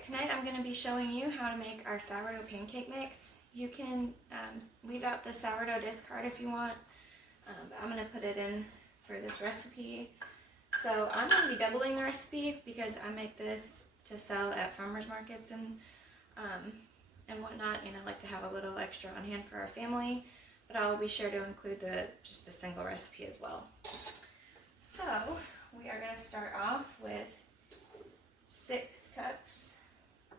Alright, tonight I'm going to be showing you how to make our sourdough pancake mix. You can leave out the sourdough discard if you want, but I'm going to put it in for this recipe. So I'm going to be doubling the recipe because I make this to sell at farmers markets and whatnot, and I like to have a little extra on hand for our family, but I'll be sure to include just the single recipe as well. So we are going to start off with 6 cups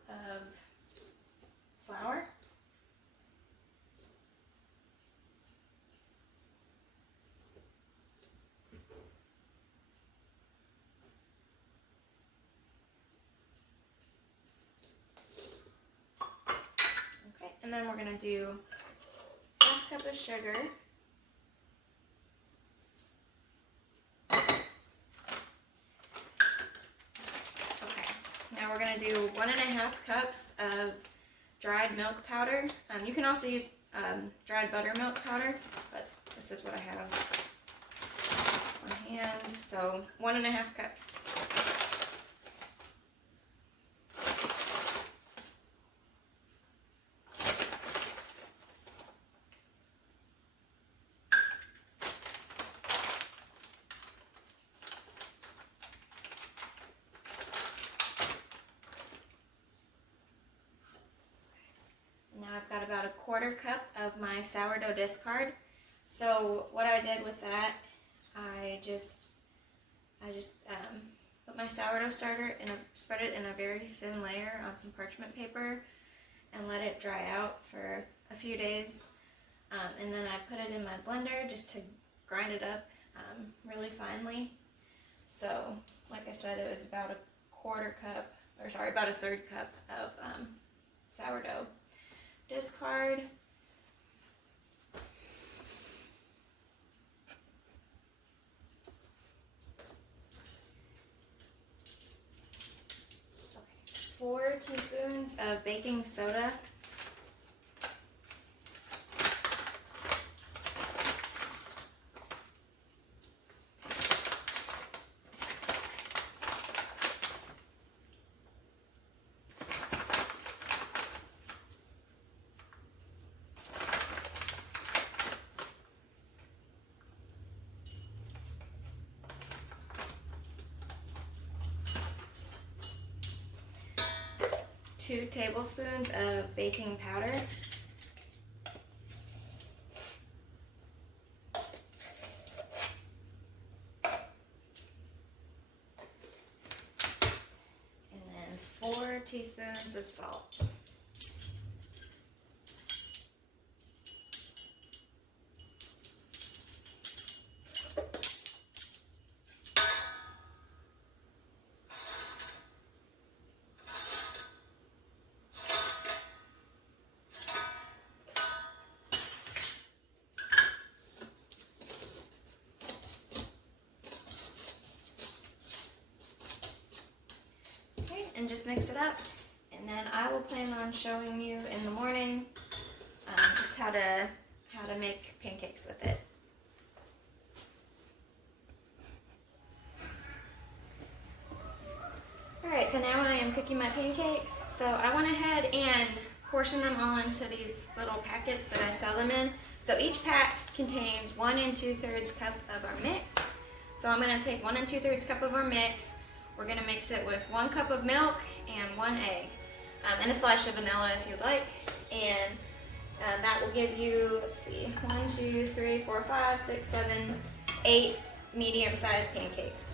of flour, okay, and then we're going to do 1/2 cup of sugar, now we're going to do 1.5 cups of dried milk powder. You can also use dried buttermilk powder, but this is what I have on hand. So 1.5 cups. I've got about 1/4 cup of my sourdough discard. So what I did with that, I just put my sourdough starter spread it in a very thin layer on some parchment paper and let it dry out for a few days. And then I put it in my blender just to grind it up really finely. So like I said, it was about about 1/3 cup of sourdough discard. Okay, 4 teaspoons of baking soda. Two tablespoons of baking powder. And then 4 teaspoons of salt. And just mix it up, and then I will plan on showing you in the morning just how to make pancakes with it. Alright, so now I am cooking my pancakes. So I went ahead and portioned them all into these little packets that I sell them in. So each pack contains 1 2/3 cup of our mix. So I'm going to take 1 2/3 cup of our mix. We're going to mix it with 1 cup of milk and 1 egg, and a splash of vanilla if you'd like, and that will give you, let's see, 1 2 3 4 5 6 7 8 medium-sized pancakes.